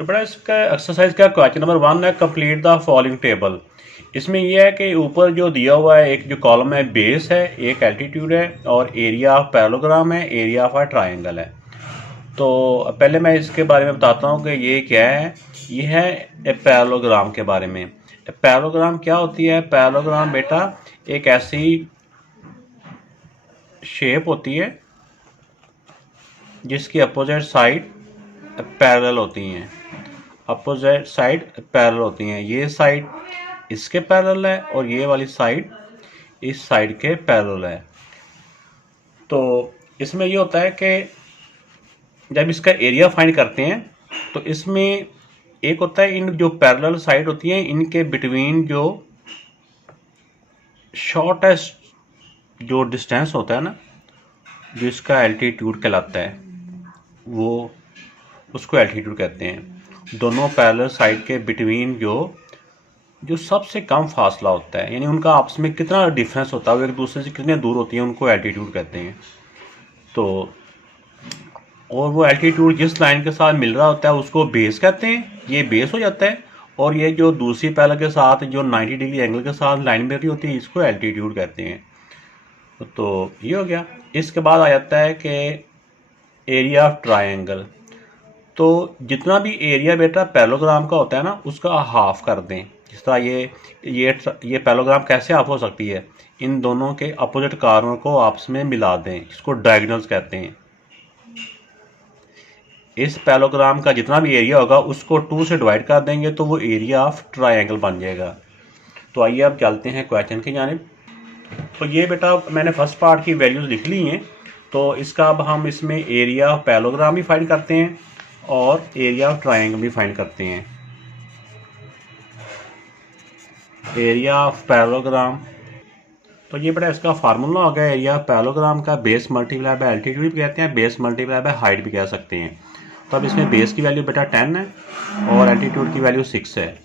तो बड़ा इसका एक्सरसाइज का क्वेश्चन नंबर 1 है, कंप्लीट द फॉलोइंग टेबल। इसमें यह है कि ऊपर जो दिया हुआ है, एक जो कॉलम है बेस है, एक एल्टीट्यूड है और एरिया ऑफ पैरेललोग्राम है, एरिया ऑफ अ ट्राइंगल है। तो पहले मैं इसके बारे में बताता हूँ कि ये क्या है। ये है पैरेललोग्राम के बारे में। पैरेललोग्राम क्या होती है? पैरेललोग्राम बेटा एक ऐसी शेप होती है जिसकी अपोजिट साइड पैरेलल होती हैं। अपोजिट साइड पैरेलल होती हैं। ये साइड इसके पैरेलल है और ये वाली साइड इस साइड के पैरेलल है। तो इसमें ये होता है कि जब इसका एरिया फाइंड करते हैं तो इसमें एक होता है, इन जो पैरेलल साइड होती हैं इनके बिटवीन जो शॉर्टेस्ट जो डिस्टेंस होता है ना, जो इसका एल्टीट्यूड कहलाता है, वो उसको एल्टीट्यूड कहते हैं। दोनों पैरेलल साइड के बिटवीन जो जो सबसे कम फासला होता है, यानी उनका आपस में कितना डिफरेंस होता है, वो एक दूसरे से कितने दूर होती है, उनको एल्टीट्यूड कहते हैं। तो और वो एल्टीट्यूड जिस लाइन के साथ मिल रहा होता है उसको बेस कहते हैं। ये बेस हो जाता है। और ये जो दूसरी पैरेलल के साथ जो 90 डिग्री एंगल के साथ लाइन मिल रही होती है, इसको एल्टीट्यूड कहते हैं। तो ये हो गया। इसके बाद आ जाता है कि एरिया ऑफ ट्राइंगल। तो जितना भी एरिया बेटा पैरेललोग्राम का होता है ना, उसका हाफ कर दें। जिस तरह ये पैरेललोग्राम कैसे हाफ हो सकती है? इन दोनों के अपोजिट कॉर्नर को आपस में मिला दें, इसको डायगोनल्स कहते हैं। इस पैरेललोग्राम का जितना भी एरिया होगा उसको 2 से डिवाइड कर देंगे तो वो एरिया ऑफ ट्राइंगल बन जाएगा। तो आइए अब चलते हैं क्वेश्चन की जानिब। तो ये बेटा मैंने फर्स्ट पार्ट की वैल्यूज लिख ली हैं। तो इसका अब हम इसमें एरिया ऑफ पैरेललोग्राम भी फाइंड करते हैं और एरिया ऑफ ट्राइंगल भी फाइंड करते हैं। एरिया ऑफ पैरेललोग्राम, तो ये बेटा इसका फार्मूला हो गया एरिया ऑफ पैरेललोग्राम का, बेस मल्टीप्लाई बाय एल्टीट्यूड भी कहते हैं, बेस मल्टीप्लाई बाय हाइट भी कह सकते हैं। तो अब इसमें बेस की वैल्यू बेटा 10 है और एल्टीट्यूड की वैल्यू 6 है।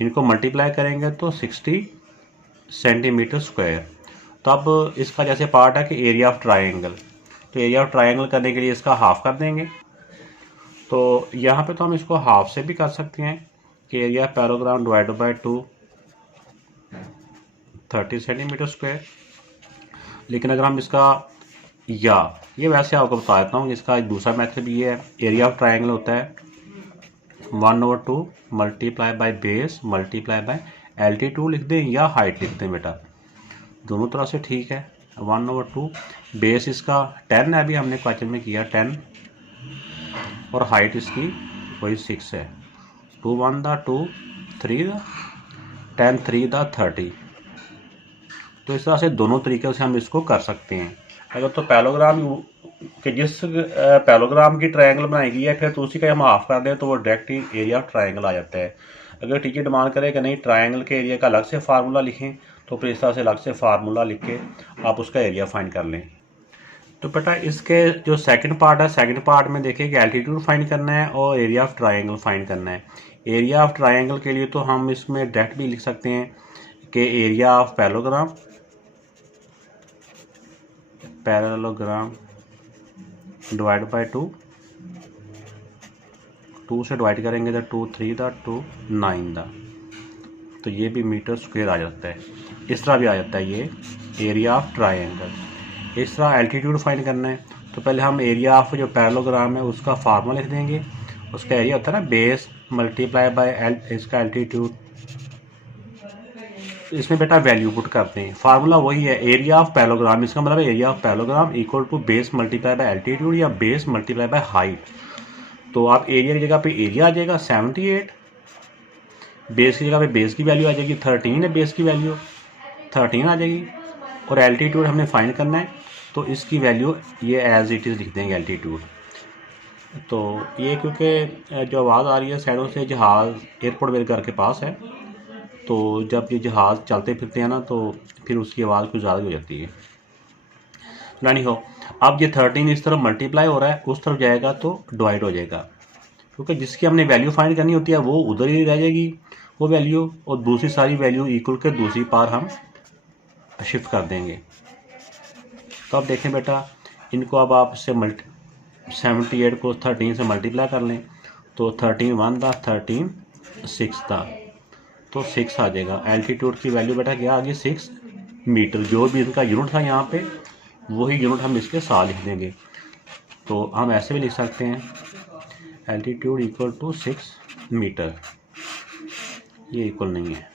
इनको मल्टीप्लाई करेंगे तो 60 सेंटीमीटर स्क्वायर। तो अब इसका जैसे पार्ट है कि एरिया ऑफ ट्राइंगल, तो एरिया ऑफ ट्राइंगल करने के लिए इसका हाफ कर देंगे। तो यहाँ पे तो हम इसको हाफ से भी कर सकते हैं कि area parallelogram divided by 2 30 centimetre square. लेकिन अगर हम इसका ये वैसे आपको बता देता हूँ, इसका दूसरा मेथड भी है। एरिया ऑफ ट्राइंगल होता है 1/2 multiply by base multiply by altitude लिख दें या हाइट लिख दें बेटा, दोनों तरह से ठीक है। 1/2 बेस इसका 10 है, अभी हमने क्वेश्चन में किया 10, और हाइट इसकी वही 6 है। 2 1 दा 2 3 दा 10 3 दा 30। तो इस तरह से दोनों तरीके से हम इसको कर सकते हैं। अगर तो पैरेललोग्राम कि जिस पैरेललोग्राम की ट्रायंगल बनाई गई है फिर तो उसी का हम हाफ कर दें तो वो डायरेक्ट ही एरिया ऑफ ट्रायंगल आ जाता है। अगर टीचर डिमांड करे कि नहीं ट्रायंगल के एरिया का अलग से फार्मूला लिखें, तो फिर इस तरह से अलग से फार्मूला लिख के आप उसका एरिया फाइंड कर लें। तो बेटा इसके जो सेकंड पार्ट है, सेकंड पार्ट में देखिए कि एल्टीट्यूड फाइंड करना है और एरिया ऑफ ट्रायंगल फाइंड करना है। एरिया ऑफ ट्रायंगल के लिए तो हम इसमें डायरेक्ट भी लिख सकते हैं कि area of parallelogram divide by 2 से डिवाइड करेंगे तो 2 3 दा 2 9 दा, तो ये भी मीटर स्क्वायर आ जाता है। इस तरह भी आ जाता है ये एरिया ऑफ ट्रायंगल। इस तरह एल्टीट्यूड फाइंड करना है तो पहले हम एरिया ऑफ जो पैरेललोग्राम है उसका फार्मूला लिख देंगे। उसका एरिया होता है ना बेस मल्टीप्लाई बाय इसका एल्टीट्यूड। इसमें बेटा वैल्यू पुट करते हैं, फार्मूला वही है एरिया ऑफ पैरेललोग्राम। इसका मतलब area of parallelogram equal to base multiply by altitude या बेस मल्टीप्लाई बाय हाइट। तो आप एरिया की जगह पे एरिया आ जाएगा 78, बेस की जगह पे बेस की वैल्यू आ जाएगी 13 है, बेस की वैल्यू 13 आ जाएगी, और एल्टीट्यूड हमने फाइंड करना है तो इसकी वैल्यू ये एज इट इज़ लिख देंगे एल्टीट्यूड। तो ये क्योंकि जो आवाज़ आ रही है साइडों से, जहाज़ एयरपोर्ट मेरे घर के पास है, तो जब ये जहाज़ चलते फिरते हैं ना तो फिर उसकी आवाज़ कुछ ज़्यादा हो जाती है। नहीं हो, अब ये 13 इस तरफ मल्टीप्लाई हो रहा है, उस तरफ जाएगा तो डिवाइड हो जाएगा, क्योंकि जिसकी हमने वैल्यू फाइंड करनी होती है वो उधर ही रह जाएगी वो वैल्यू, और दूसरी सारी वैल्यू इक्वल के दूसरी पार हम शिफ्ट कर देंगे। तो अब देखें बेटा, इनको अब आप इससे 78 को 13 से मल्टीप्लाई कर लें तो 13 1 था, 13 6 था, तो 6 आ जाएगा। एल्टीट्यूड की वैल्यू बेटा क्या आ गई 6 मीटर। जो भी इनका यूनिट था यहाँ पे वही यूनिट हम इसके साथ लिख देंगे। तो हम ऐसे भी लिख सकते हैं एल्टीट्यूड इक्वल टू 6 मीटर, ये इक्वल नहीं है।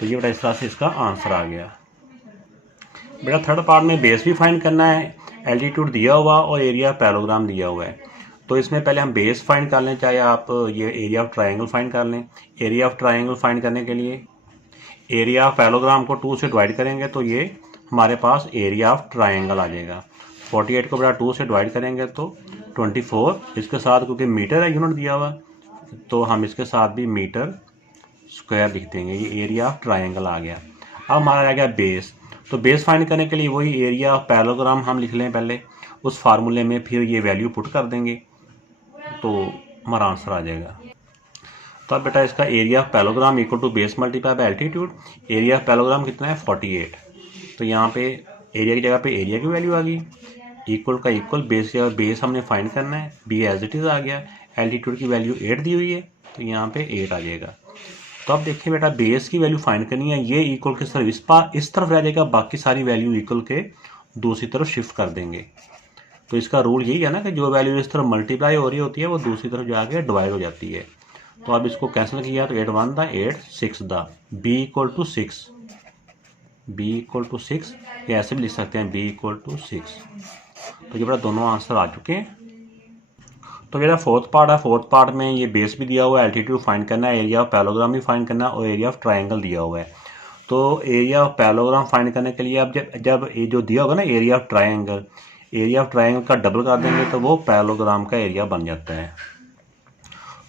तो ये बेटा इस तरह से इसका आंसर आ गया। बेटा थर्ड पार्ट में बेस भी फाइंड करना है, एल्टीट्यूड दिया हुआ और एरिया पैरेललोग्राम दिया हुआ है। तो इसमें पहले हम बेस फाइंड कर लें, चाहे आप ये एरिया ऑफ ट्रायंगल फाइंड कर लें। एरिया ऑफ ट्रायंगल फाइंड करने के लिए एरिया ऑफ पैरेललोग्राम को 2 से डिवाइड करेंगे तो ये हमारे पास एरिया ऑफ ट्रायंगल आ जाएगा। 48 को बेटा 2 से डिवाइड करेंगे तो 24, इसके साथ क्योंकि मीटर है यूनिट दिया हुआ तो हम इसके साथ भी मीटर स्क्वायर लिख देंगे। ये एरिया ऑफ ट्रायंगल आ गया। अब हमारा आ गया बेस। तो बेस फाइंड करने के लिए वही एरिया ऑफ पैरेललोग्राम हम लिख लें पहले, उस फार्मूले में फिर ये वैल्यू पुट कर देंगे तो हमारा आंसर आ जाएगा। तो अब बेटा इसका area of parallelogram equal to base multiply by altitude. Area of parallelogram कितना है 48, तो यहाँ पे एरिया की जगह पे एरिया की वैल्यू आ गई, इक्वल का इक्वल, बेस की जगह बेस हमने फाइंड करना है, बी एज इट इज़ आ गया। एल्टीट्यूड की वैल्यू 8 दी हुई है तो यहाँ पे 8 आ जाएगा। तो अब देखिए बेटा बेस की वैल्यू फाइंड करनी है, ये इक्वल के सिर्फ इस तरफ रह जाएगा, बाकी सारी वैल्यू इक्वल के दूसरी तरफ शिफ्ट कर देंगे। तो इसका रूल यही है ना कि जो वैल्यू इस तरफ मल्टीप्लाई हो रही होती है वो दूसरी तरफ जाके डिवाइड हो जाती है। तो अब इसको कैंसिल किया तो 8 1 था, 8 6 था, b equal to 6, b equal to 6, या ऐसे भी लिख सकते हैं बी इक्वल टू 6। तो ये बड़ा दोनों आंसर आ चुके हैं। तो मेरा फोर्थ पार्ट है, फोर्थ पार्ट में ये बेस भी दिया हुआ है, एल्टीट्यूड फाइंड करना है, एरिया ऑफ पैरेललोग्राम भी फाइंड करना है और एरिया ऑफ ट्रायंगल दिया हुआ है। तो एरिया ऑफ पैरेललोग्राम फाइंड करने के लिए अब जब ये जो दिया होगा ना area of triangle, area of triangle का डबल कर देंगे तो वो पैरेललोग्राम का एरिया बन जाता है।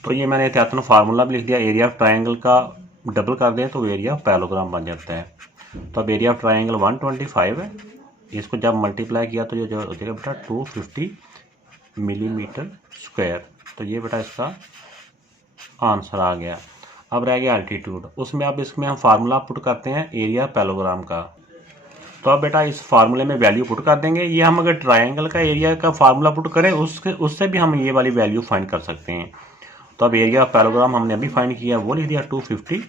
तो ये मैंने एहतियातन फार्मूला भी लिख दिया, एरिया ऑफ ट्रायंगल का डबल कर दें तो एरिया ऑफ पैरेललोग्राम बन जाता है। तो अब एरिया ऑफ ट्रायंगल 125 है, इसको जब मल्टीप्लाई किया तो ये जो हो जाएगा बेटा 250 मिलीमीटर स्क्वायर। तो ये बेटा इसका आंसर आ गया। अब रह गया एल्टीट्यूड, उसमें अब इसमें हम फार्मूला पुट करते हैं एरिया पैरेललोग्राम का। तो अब बेटा इस फार्मूले में वैल्यू पुट कर देंगे। ये हम अगर ट्रायंगल का एरिया का फार्मूला पुट करें उससे भी हम ये वाली वैल्यू फाइंड कर सकते हैं। तो अब एरिया पैरेललोग्राम हमने अभी फाइंड किया, वो लिख दिया 250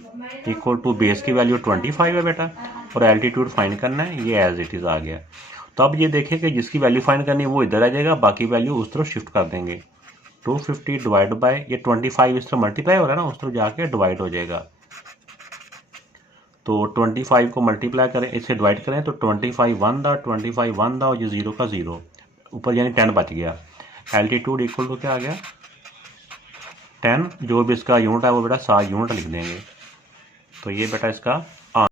इक्वल टू बेस की वैल्यू 25 है बेटा, और एल्टीट्यूड फाइंड करना है, ये एज इट इज़ आ गया। तो अब ये देखें कि जिसकी वैल्यू फाइंड करनी है वो इधर आ जाएगा, बाकी वैल्यू उस तरफ शिफ्ट कर देंगे। 250 डिवाइड बाय ये 25 इस तरफ मल्टीप्लाई हो रहा है ना, उस तरफ जाके डिवाइड हो जाएगा। तो 25 को मल्टीप्लाई करें, इससे डिवाइड करें तो 25 1 था, 25 1 था और ये 0 का 0 ऊपर यानी 10 बच गया। एल्टीट्यूड इक्वल टू क्या आ गया 10, जो भी इसका यूनिट है वो बेटा 7 यूनिट लिख देंगे। तो ये बेटा इसका